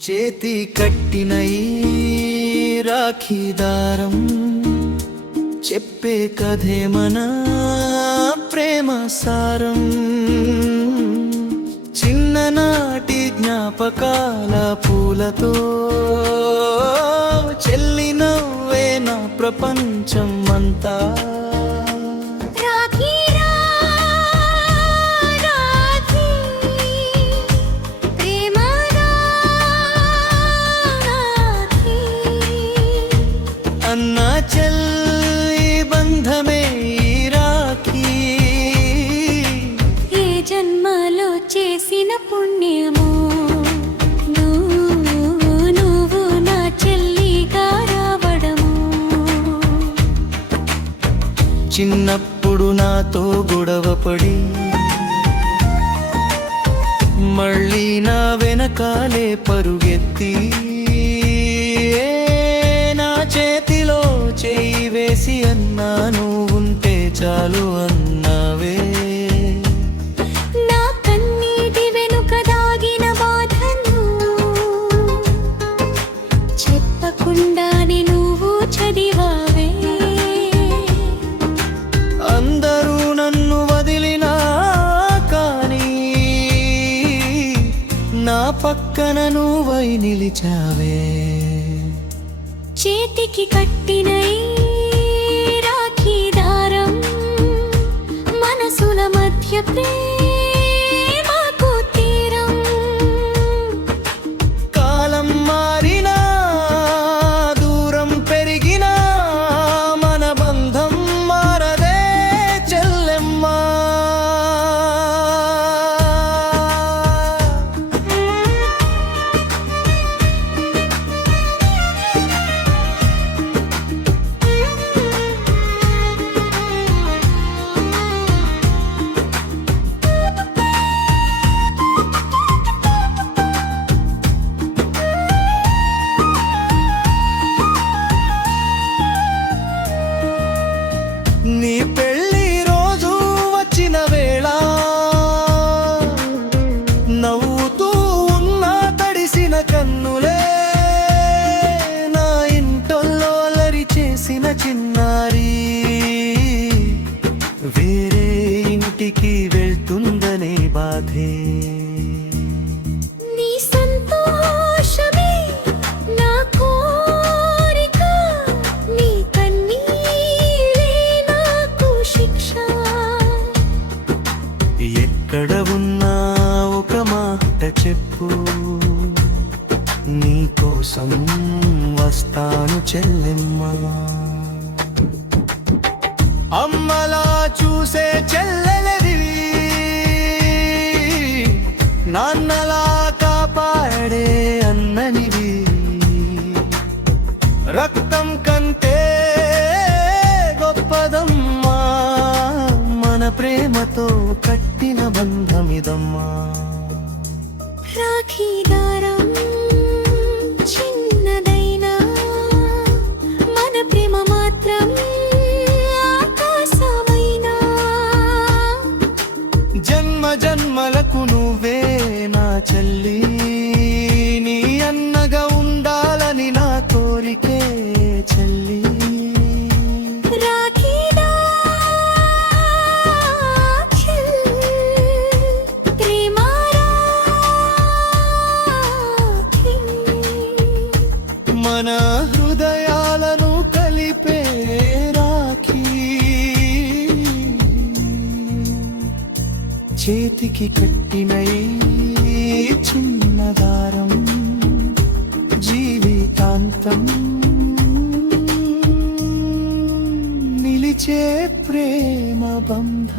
చేతి కట్టిన ఈ రాఖీ దారం చెప్పే కథే మన ప్రేమ సారం. చిన్ననాటి జ్ఞాపకాల పూలతో చెల్లి నవ్వే నా ప్రపంచం అంతా. అన్నా చెల్లి బంధమే ఈ రాఖీ, ఏ జన్మలో చేసిన పుణ్యమో నువ్వు నా చెల్లిగా రావడము. చిన్నప్పుడు నాతో గొడవపడి మళ్ళీ నా వెనకాలే పరుగెత్తి చేతిలో చేయి వేసి అన్నా నువ్వుంటే చాలు అన్నావే. నా కన్నీటి వెనుక దాగిన బాధను చెప్పకుండానే నువ్వు చదివావే. అందరూ నన్ను వదిలినా కానీ నా పక్కన నువ్వై నిలిచావే. చేతికి కట్టిన ఈ రాఖీ దారం మనసుల మధ్య ప్రేమకు తీరం. కాలం మారినా దూరం పెరిగినా మన బంధం మారదే చెల్లెమ్మా. నీ పెళ్ళి రోజు వచ్చిన వేళ నవ్వుతూ ఉన్న తడిసిన కన్నులే నా ఇంటల్లో అల్లరి చేసిన చిన్నారి. వేరే ఇంటికి వెళ్తుందనే బాధే, నీ సంతోషమే నా కోరిక, నీ కన్నీళ్ళే నాకు శిక్ష. ఎక్కడ ఉన్నా ఒక మాట చెప్పు, నీ కోసం వస్తాను చెల్లెమ్మా. అమ్మలా చూసే చెల్లెలదివి, నాన్నలా కాపాడే అన్ననివి. రక్తం కంటే గొప్పదమ్మా మన ప్రేమతో కట్టిన బంధమిదమ్మా. రాఖీ దారం చిన్నదైనా మన ప్రేమ మాత్రం ఆకాశమైనా. జన్మ జన్మలకు నువ్వే నా చెల్లి, నీ అన్నగా ఉండాలని నా కోరికే చెల్లి. మన హృదయాలను కలిపే రాఖీ, చేతికి కట్టిన ఈ చిన్న దారం జీవితాంతం నిలిచే ప్రేమ బంధం.